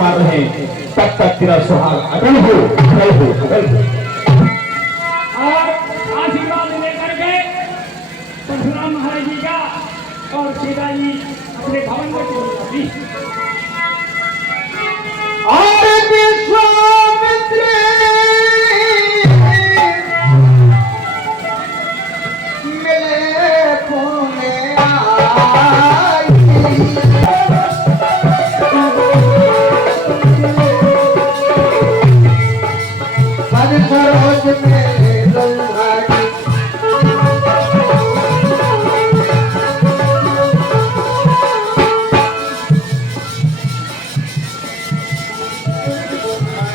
विराजमान रहे, तब तक तेरा सुहाग अटल हो, अटल हो, अटल हो। और आशीर्वाद लेकर के परशुराम महाराज जी का और सीता जी अपने भवन में चली जाती। और विश्वामित्र मिले पुणे आई, पद सरोज में दुल्हारी,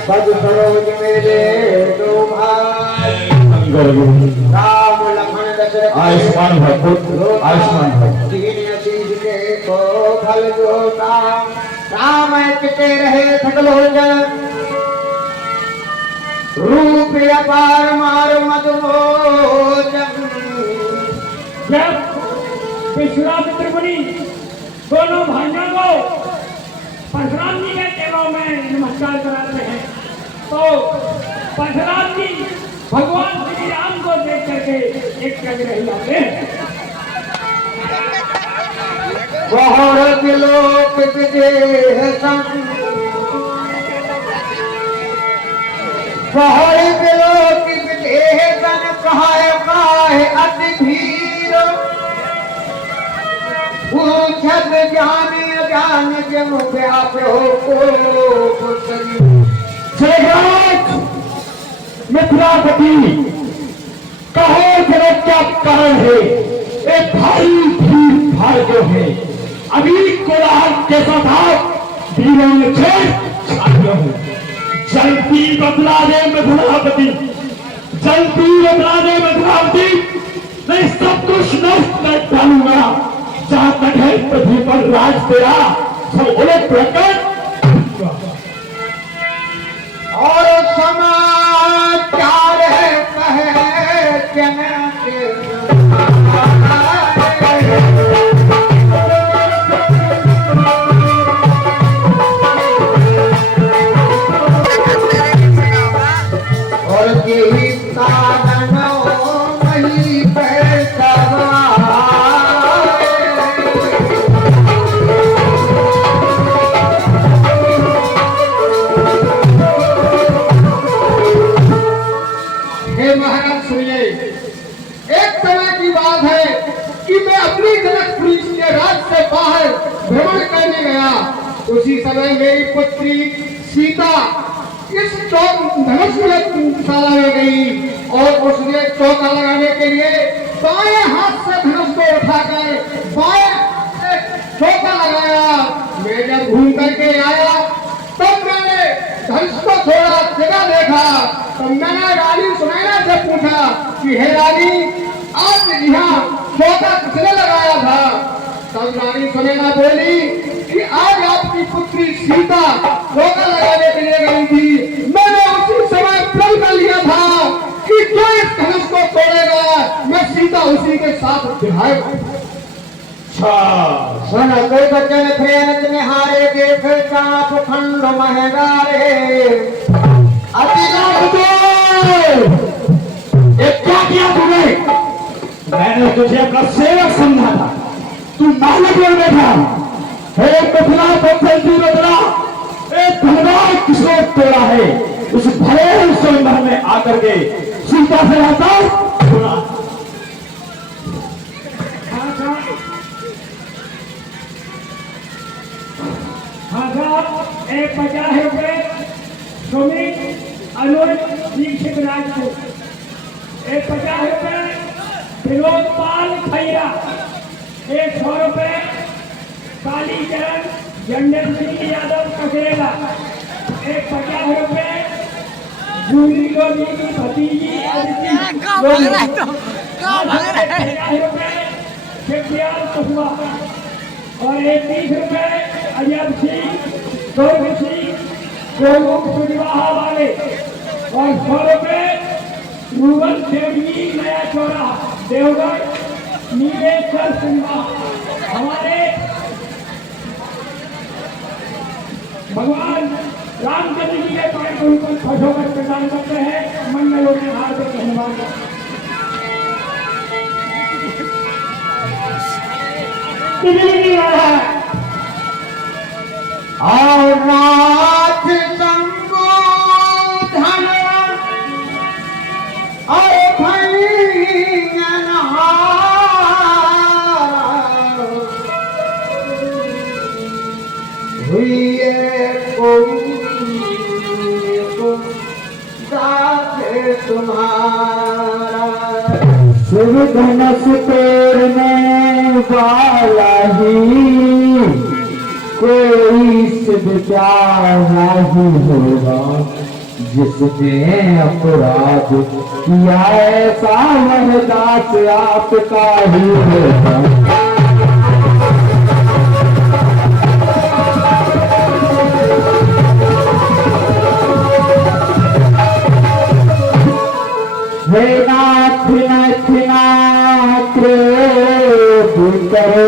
पद सरोज मेरे दो भाई, राम लखन दशरथ आयुष्मान भव पुत्र, आयुष्मान भव। दीन असीस के को फल जो काम, राम चिते रहे सकलोचन, रूप अपार मार मधुमोचन। जब विश्वामित्र मुनि दोनों भाइयों को परशुराम जी के चरणों में नमस्कार कराते हैं, तो परशुराम जी भगवान श्री राम को देख करके एक कह रहे जाते हैं। बहुत लोक विदेह संग, बहुत लोक विदेह सन, कहाय काहे अति भीर, पूछत जाने अजान जनु व्याप हो को शरीर। जयराज मिथिलापति, कहो जरा क्या कारण है? ए भाई भीड़ भाड़ जो है, अभी कोलाहल कैसा था, वीरों ने छात्रों हूं। जल्दी बदला दे मिथिलापति, जल्दी बदला दे मिथिलापति, मैं सब कुछ नष्ट कर डालूंगा। जहां तक है पृथ्वी पर राज तेरा, सब उलट प्रकट। और समाचार है कहे जन के, और यही साधन वही पैसा। महाराज सुनिए, एक समय की बात है कि मैं अपनी जनकपुरी के राज से बाहर भ्रमण करने गया। उसी समय मेरी पुत्री सीता इस धनुषशाला में गई और उसने चौका लगाने के लिए बाएं हाथ से धनुष को उठाकर बाएं से चौका लगाया। मैं जब घूम करके आया तब मैंने धनुष को थोड़ा जगह देखा, तो मैंने रानी सुनैना से पूछा कि हे रानी, आज यहाँ चौका किसने लगाया था? तब रानी सुनैना बोली कि आज आपकी पुत्री सीता चौका लगाने के लिए गई थी। मैंने उसी समय प्रण कर लिया था कि जो इस धनुष को तोड़ेगा मैं सीता उसी के साथ विधायक। सुन कोई बचन फेरत निहारे, देख चाप खंड महगारे, ये क्या किया तूने? मैंने तुझे अपना सेवक समझा था, तू मालिक बन बैठा। हे मिथिला बंधन बदला, एक धनवान किसने तोड़ा है? उस भरे स्वयंवर में आकर के सीता से रहता सुना। हाँ साहब, एक 50 रुपए सुमित अनुज दीक्षित राज को, एक 50 रुपए विनोद पाल खैरा, एक 100 रुपए कालीचरण जंडर सिंह यादव कचरेला, एक 50 रुपए जूलियो जी की भतीजी अदिति, 50 रुपए शिवदयाल कुशवा और एक 30 रुपए अजय सिंह गौरव सिंह विवाह वाले और 100 रुपए रूबल देवजी नया चौरा देवगढ़ नीलेश्वर सिन्हा। हमारे भगवान रामचंद्र जी के पैर को उनको खुश होकर प्रदान करते हैं। मंगलों के हार को धन्यवाद। और नाथ शंभु धन और भैयन हुए को दास तुम्हारा शिव धनुष तोड़ने वाला ही कोई सिद्ध प्यारा ही होगा, जिसने अपराध किया ऐसा वह दास आपका ही होगा। हे नाथ नाथ नाथ करो,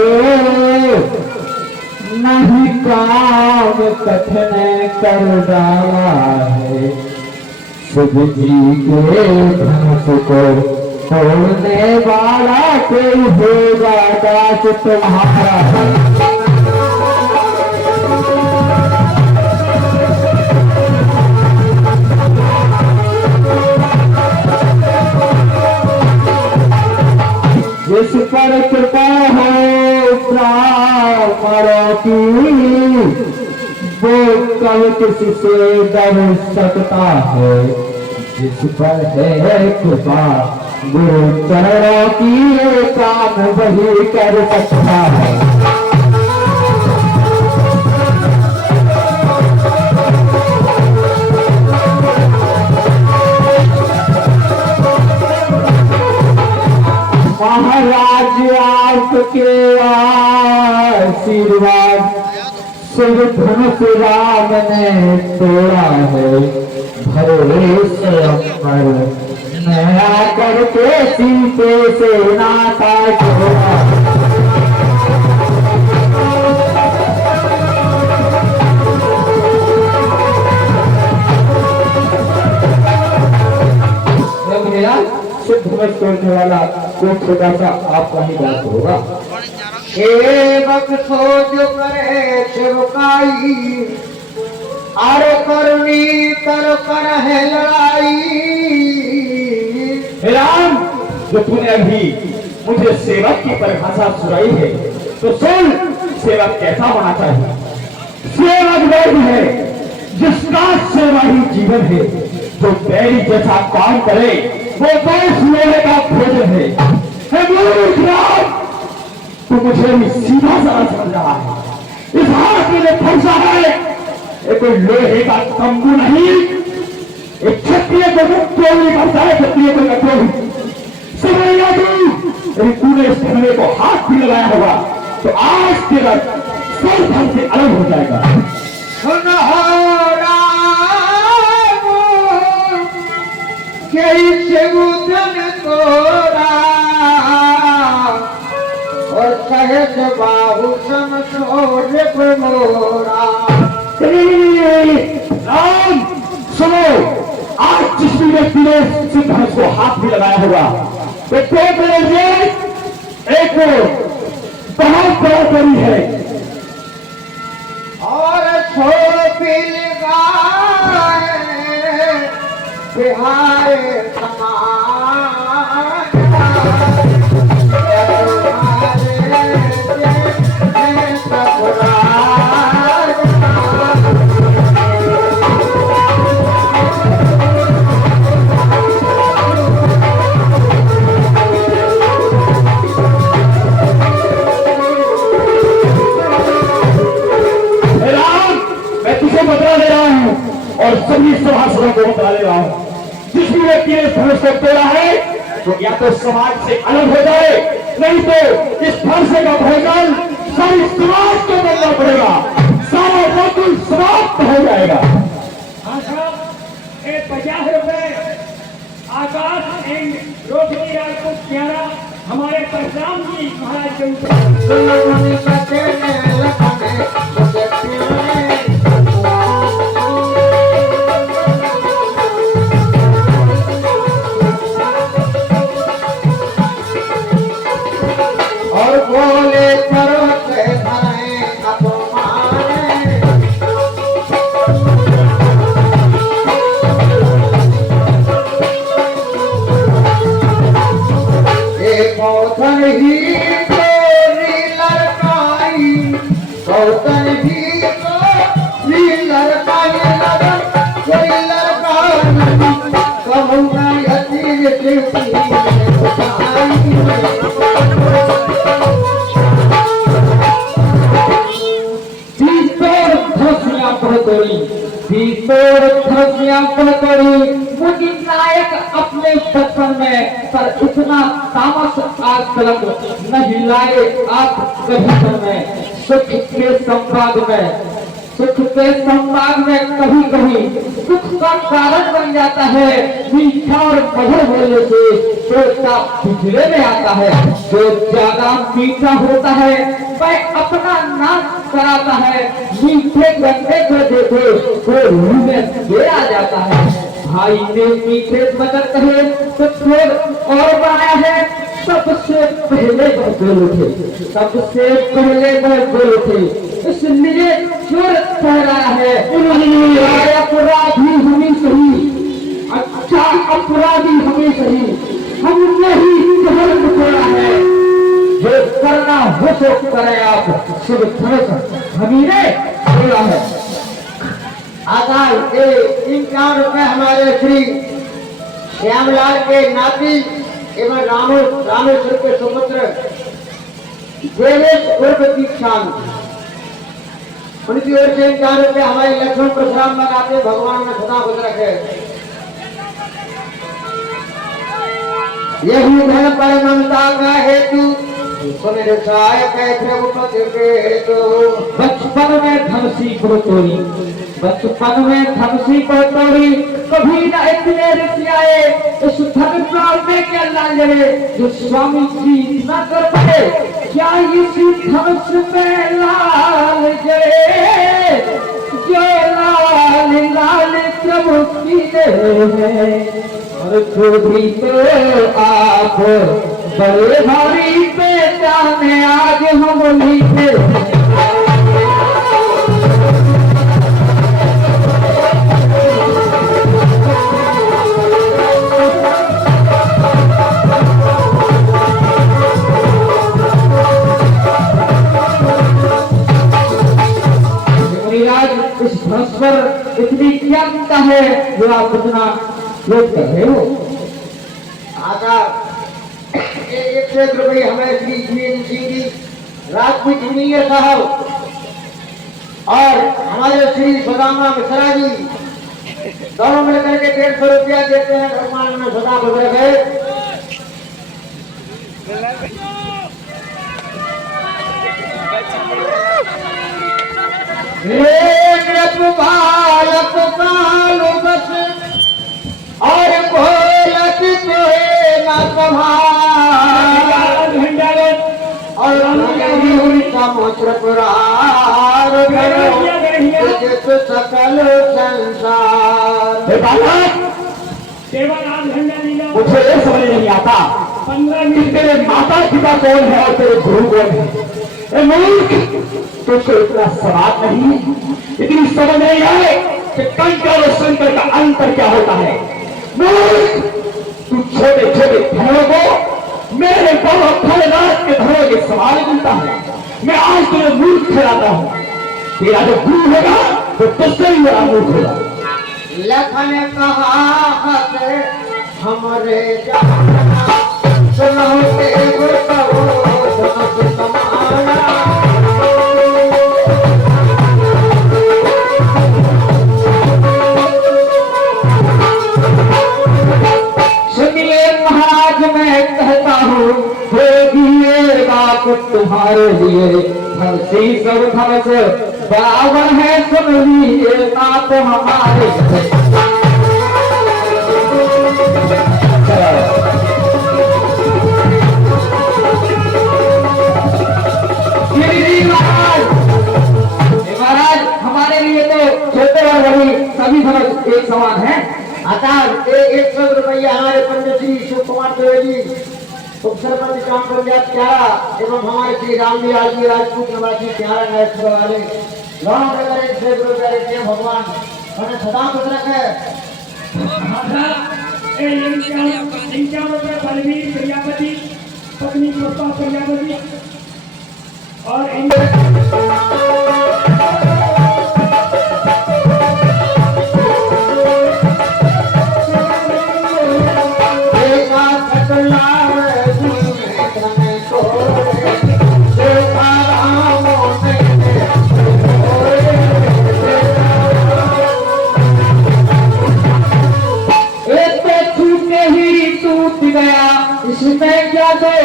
नहीं काम कथन कर डाला है। शिव जी के धनुष को तोड़ने वाला कोई होगा दास तुम्हारा। जिस पर कृपा हो ब्राह्मणों की, वो कल किसी से डर सकता है। जिस पर है कृपा गुरु चरणों की, ये काम वही कर सकता है। महाराज आपके आशीर्वाद शिव धनुष राम ने तोड़ा है। भरोसे पर नया करके सीते से नाता जोड़ा। शिव धनुष तोड़ने वाला कोई छोटा सा आपका ही बात होगा। सेवक सोच करे शिवकाई, आरे करनी तर कर है लड़ाई। राम, जो तूने अभी मुझे सेवक की परिभाषा सुनाई है, तो सुन सेवक कैसा होना चाहिए। सेवक वही है जिसका सेवा ही जीवन है। जो बैरी जैसा काम करे वो दोष लोहे का भोजन है। राम, तू मुझे भी सीधा साधा समझ रहा है। इस हाथ में जो फंसा है ये कोई लोहे का तंबू नहीं। एक क्षत्रिय को द्रोही करता है, क्षत्रिय को द्रोही समझेगा तू। यदि तूने इस धरने को हाथ भी लगाया होगा तो आज तेरा सब धन से अलग हो जाएगा। और सहज बाहु समझोर मोरा। राम सुनो, आज जिस भी व्यक्ति ने सिद्ध धनुष को हाथ भी लगाया होगा तो मेरे लिए एक बहुत बड़ा बड़ी है। और छोपिल गाए बिहार बता दे रहा हूं और सभी सभासदों को बता दे रहा हूं, जिस भी व्यक्ति ने धनुष को तोड़ा है तो या तो समाज से अलग हो जाए, नहीं तो इस फरसे का भोजन सारी समाज को करना पड़ेगा। सारा वतन समाप्त हो जाएगा। हाँ साहब, 50 रुपए आकाश एंड रोशनी राजपूत प्यारा हमारे परशुराम जी महाराज के ऊपर। तोड़ी तोड़ धरसियां तोड़ी। मुझे नायक अपने बचपन में पर इतना तामस आज तलक नहीं लाए आप कभी तन में। सुख के संवाद में कभी कभी सुख का कारण बन जाता है। मीठा और मधुर बोलने से सोचता पिछले में आता है। जो ज्यादा मीठा होता है वह अपना नाश कराता है। मीठे गंदे को देखो तो मुंह में दे आ जाता है। भाई ने मीठे बदल कहे तो थोड़ और बनाया है। सबसे पहले वह बोल उठे, सबसे पहले वह बोल उठे, इसलिए चोर ठहराया है। अपराधी हमें सही, अच्छा अपराधी हमें सही, हमने ही धर्म तोड़ा है। जो करना हो सो करे आप, शुभ धर्म हमीरे तोड़ा है। आधार इन 4 रुपए हमारे श्री श्यामलाल के नाती एवं रामेश्वर के सुपुत्र देवेश उर्फ दीक्षांत, उनकी ओर से 4 रुपए हमारे लक्ष्मण परशुराम लगाते। भगवान में सदा खुश रखे। यही धन पर ममता का हेतु बचपन में धनसी को तोड़ी, बचपन में धनसी को तोड़ी। कभी न इतने रुपये इस धन में क्या लाल जले जो स्वामी जी न कर पाए। क्या इसी धनुष में लाल जले जो लाल लाल प्रभु की है। और भी तो आप बड़े भारी पहचाने आज हम लिखे। इस धनुष पर इतनी क्या चिंता है जो आप इतना लोग कर रहे हो। आका 1 रुपये हमें श्री जीवन सिंह जी राजपूत इंजीनियर साहब और हमारे श्री सुदामा मिश्रा जी दोनों मिलकर के 150 रुपया देते हैं। भगवान में सदा खुश रखे। बालक कालू बस और भोलक सोए न और समुद्र पुरार सकल संसार। मुझे ये समझ नहीं आता 15 मिनट तेरे माता पिता कौन है और तेरे गुरु कौन है। मूर्ख, तुझको इतना सवाल नहीं, इतनी समझ नहीं आए कि कंकर और शंकर का अंतर क्या होता है। मूर्ख, तू छोटे छोटे धनों को मेरे बाबा भोलेनाथ के धनों के सवाल मिलता है। मैं आज तुझे मूर्ख ठहराता हूं। तेरा जो गुरु होगा तो तुझसे ही बड़ा मूर्ख होगा। लखन कहा हमारे सुनिए महाराज, मैं कहता हूँ होगी ये बात तुम्हारे लिए। धनसी सब धनस बराबर है, सुन लीजिए बात हमारे। महाराज हमारे लिए तो छोटे और बड़ी सभी धनस एक समान है। अतः 100 रुपया हमारे पंडित श्री शिव कुमार द्विवेदी उप सरपंच ग्राम पंचायत प्यारा एवं हमारे श्री रामलीला जी राजपूत निवासी प्यारा नायक वाले दोनों प्रकार 100 रुपया भगवान उन्हें सदा खुश रखे। बलवीर प्रजापति पत्नी पुष्पा प्रजापति और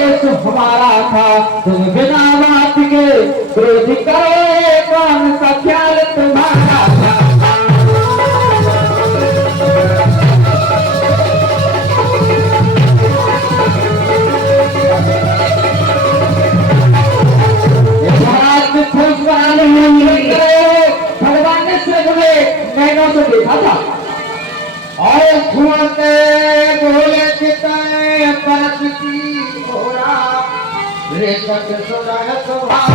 देश हमारा था, तुम बिना बात के क्रोध करो, कौन सा ख्याल तुम्हारा था। भगवान ने सिर्फ नैनों से देखा था और घूमते बोले चिताएं परपति घोड़ा रेखक सुनन स्वभाव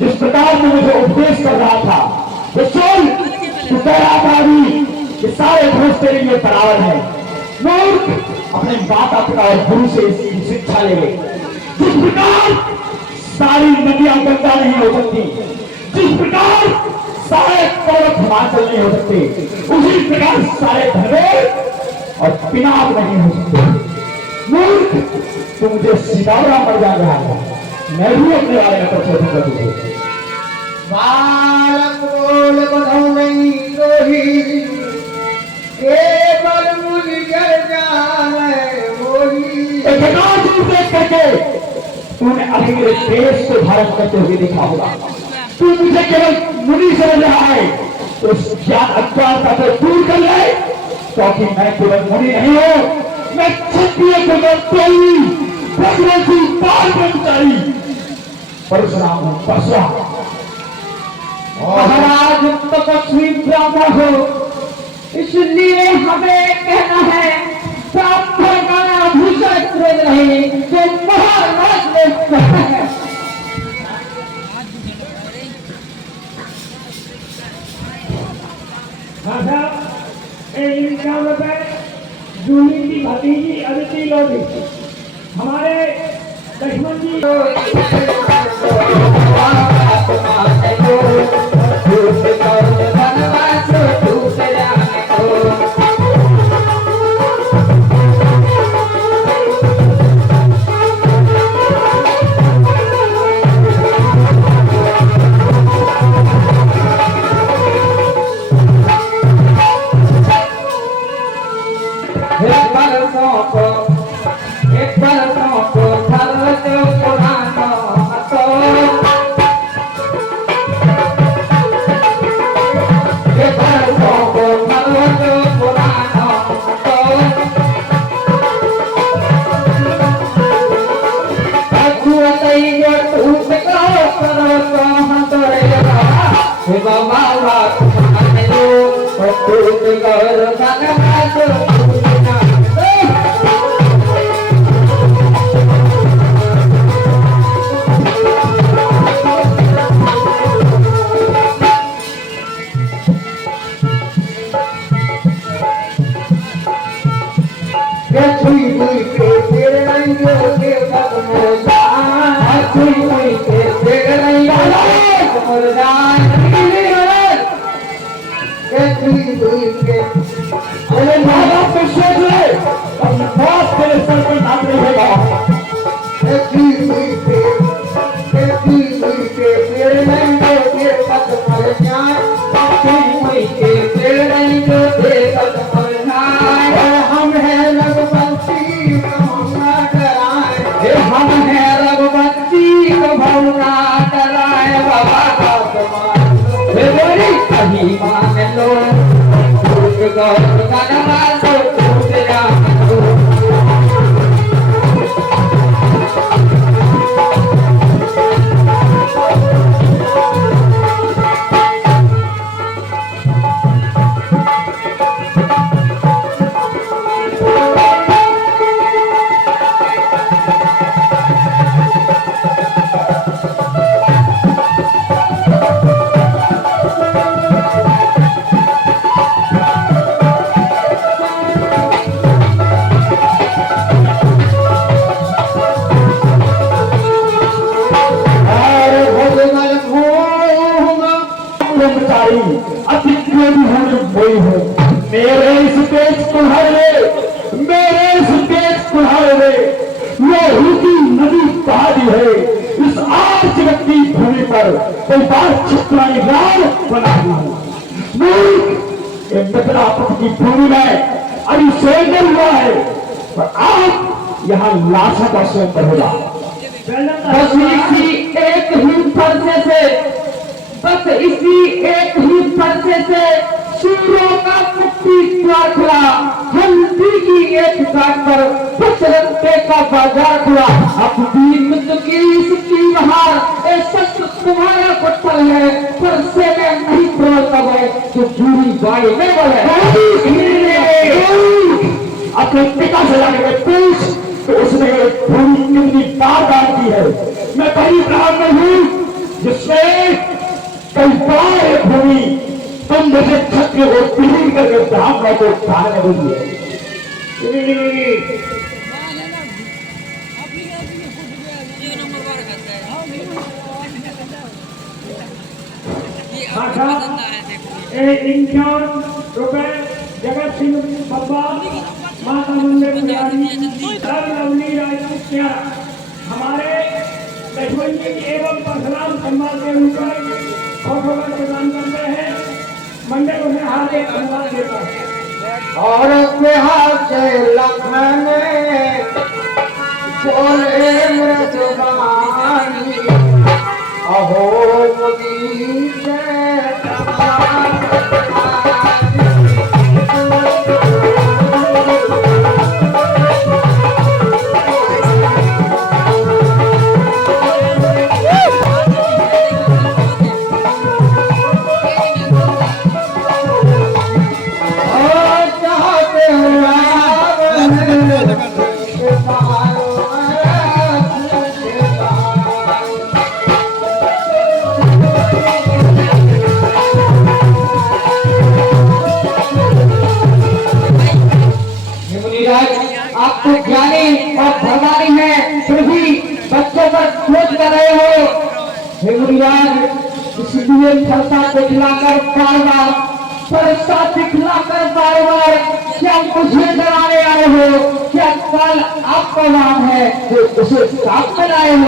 जिस प्रकार से मुझे उपदेश कर रहा था, वो सुन, तू कह रहा था अभी कि सारे दोस्त तेरे लिए बराबर है। मूर्ख, अपने माता पिता और गुरु से इसकी शिक्षा ले गए। जिस प्रकार सारी नदियां गंगा नहीं हो सकती, जिस प्रकार सारे पर्वत हिमाचल नहीं हो सकते, उसी प्रकार सारे धर्म और पिनाक नहीं हो सकते। मूर्ख, तू मुझे सीतावरा मर जा रहा है, मैं भी अपने बारे में प्रचोदन तुझे। बालक बोल बधौ नहीं दोही केवल मुनि जल जाए मोही। करके तूने अभी मेरे देश को धारण करते हुए देखा होगा। तू मुझे केवल मुनि समझ रहा है, तो ज्ञान अज्ञानता को दूर कर ले, क्योंकि मैं केवल मुनि नहीं हूं, मैं क्षत्रिय ब्रह्मचारी परशुराम हूं। परशुराम महाराज तपस्वी ब्राह्मण हो, इसलिए हमें कहना है ब्राह्मण का भूषण क्रोध नहीं, जो महाराज ने कहा है। जूही की भतीजी अदिति लोधी हमारे लक्ष्मण जी कोई बात छिपलाई लाल बना हुआ हूँ। ये मिथिलापुर की भूमि में अभी सौंदर्य हुआ है, पर आप यहाँ लाशा का सौंदर्य होगा। बस इसी एक ही फरसे से, बस इसी एक ही फरसे से सूरों का मुक्ति द्वार खुला, हल्दी की एक घाट पर पचरंते का बाजार खुला। अब भी मित्र की इसकी बहार ए सत्य तुम्हारा पत्थर है, फरसे में नहीं प्रबल है जो पूरी बाई में बोले। अपने पिता से जाके पूछ तो उसने भूमि कितनी बार दान की है। मैं पहली ब्राह्मण हूँ जिसने कई बार ये भूमि तुम मुझे क्षत्रिय को पीढ़ी करके ब्राह्मण को धारण होगी है। रुपए जगत सिंह बब्बा माता मंदिर लवली राजपूत क्या हमारे लक्ष्मण जी एवं परशुराम सम्मान के ऊपर फोटो का प्रदान करते हैं। मंदिर उन्हें हार्दिक धन्यवाद देता है। और बिहार से लखन बोले मृदुबानी अहो मुदी से आप तो ज्ञानी और भगवानी है, फिर भी बच्चों पर खोज कर रहे हो। हे मुनिराज, इसलिए फरसा दिखलाकर बार बार, फरसा दिखलाकर बार बार क्या मुझे डराने आए हो? क्या कल आपका नाम है जो उसे साथ में लाए हो?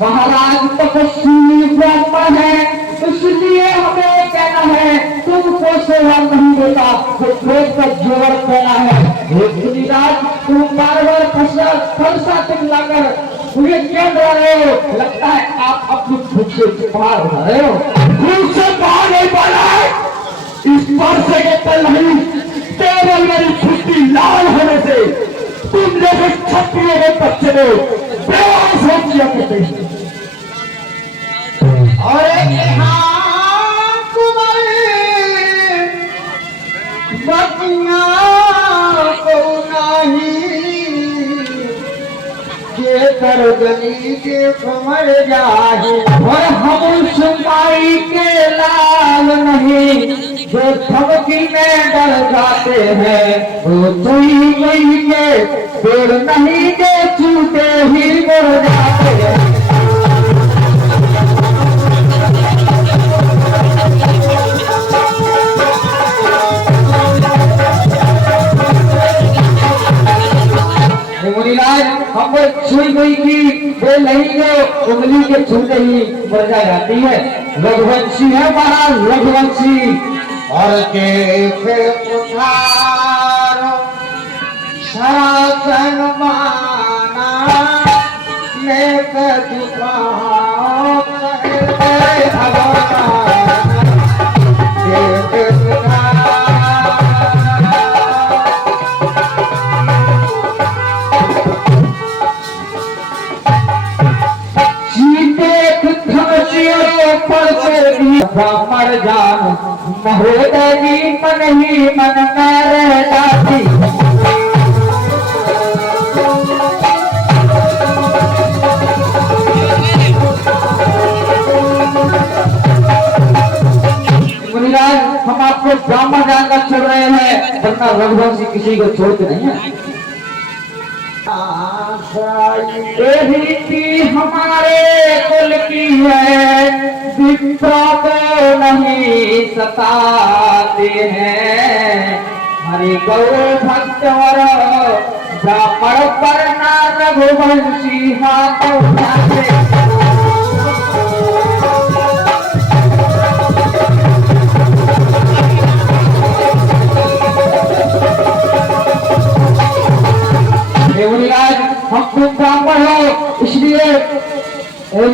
महाराज तपस्वी ब्राह्मण है, इसलिए हमें कहना है तुमको सेवा नहीं देता, जो प्रेत का जेवर कहना है। मुनिराज, तुम बार बार फरसा दिखलाकर मुझे क्यों डरा रहे हो? लगता है आप अपनी खुद से बाहर हो रहे हो। खुद से बाहर नहीं पाना है, इस फरसे के तल नहीं, केवल मेरी छुट्टी लाल होने से तुम जैसे क्षत्रियों के बच्चे ने बेहोश हो किया करते हैं। और बतिया को नहीं के कर गली के कमर जाए, और हम सुपारी के लाल नहीं जो धमकी में डर जाते हैं, वो चुई गई के पेड़ नहीं के चूते ही मर जाते हैं। मुनिराज, हमको छुई गई की वे नहीं जो उंगली के छूते ही मर जाती है। रघुवंशी है महाराज, रघुवंशी। और के उधार सनातन माना नेक दुखाओ कहते भगवान के मर जान महोदय मन ही मन में रह जाती। मुनिराज, हम आपको ब्राह्मण जानकर छोड़ रहे हैं, वरना रघुवंशी किसी को छोड़ते नहीं है। रीति हमारे कुल की है, विप्रा को नहीं सताते हैं। हरि गौ भक्त और ब्राह्मण पर ना रघुवंशी हाथ उठाते।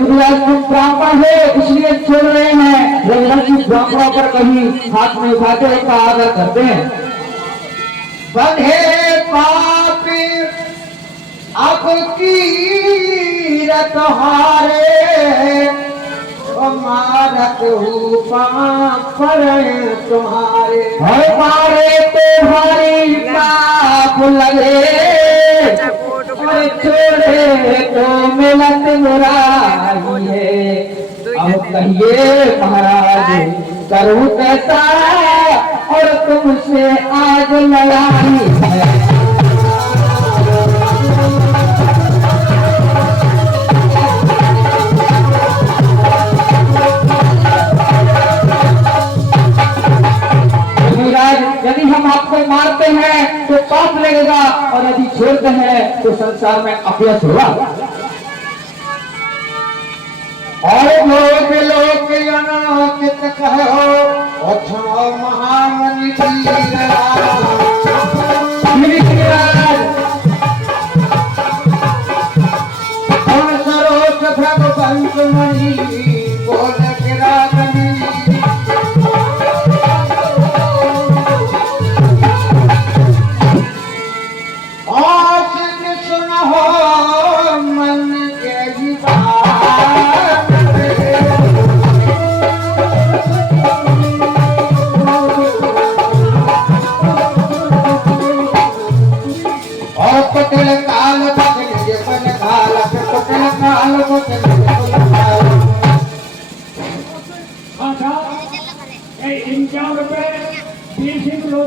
मुरियाज तुम ब्राह्मण हो इसलिए छोड़ रहे हैं। रघुनाथ जी ब्राह्मणों पर कभी हाथ नहीं उठाते उनका आदर करते हैं। बंधे पापी अब कीरत हारे, मारत पर तुम्हारे। हमारे तुम्हारी पाप लगे और छोड़े तो मिलत मुरारी है। अब कहिए महाराज करूँ कैसा और तुमसे आज लड़ाई है। यदि हम आपको मारते हैं तो पाप लगेगा और यदि छोड़ते हैं तो संसार में अपयश होगा। और लोग अनाचित कहो अथवा महामनि सरोज भगवंत मणि बोल गिरागनी। मन के बात और पटल काल बदल बन काल पटल काल बदल अच्छा 51 रुपए 20 किलो